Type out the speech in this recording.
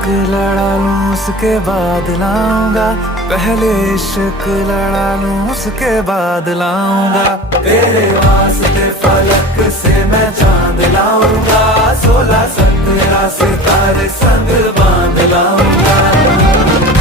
इश्क लड़ा लूं उसके बाद लाऊंगा, पहले इश्क लड़ा लूं उसके बाद लाऊंगा। तेरे वास्ते फलक से मैं चांद लाऊंगा, 16 17 सितारे संग बांध लाऊंगा।